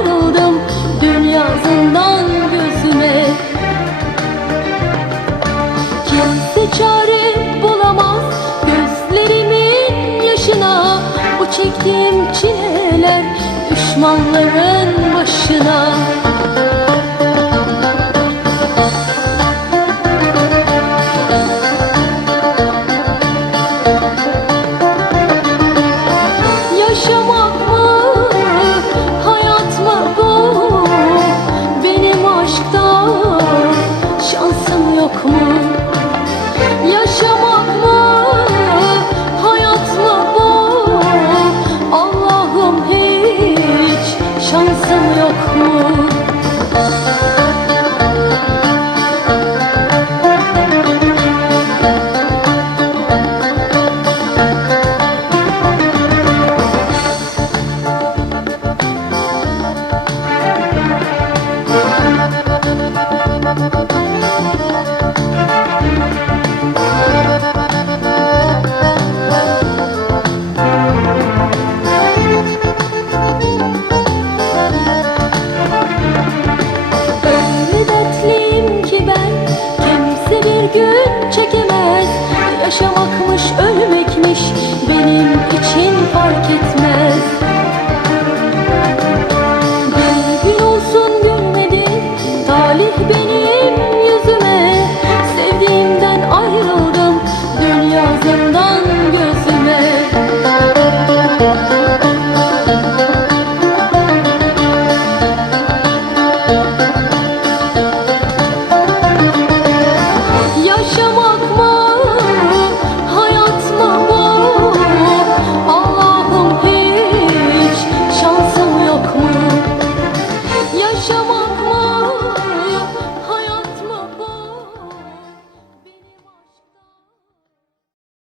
Ayrıldım dünyasından gözüme. Kimse çare bulamaz gözlerimin yaşına. Bu çektiğim çileler düşmanların başına. Yaşamakmış ölmekmiş. Benim için fark etmez.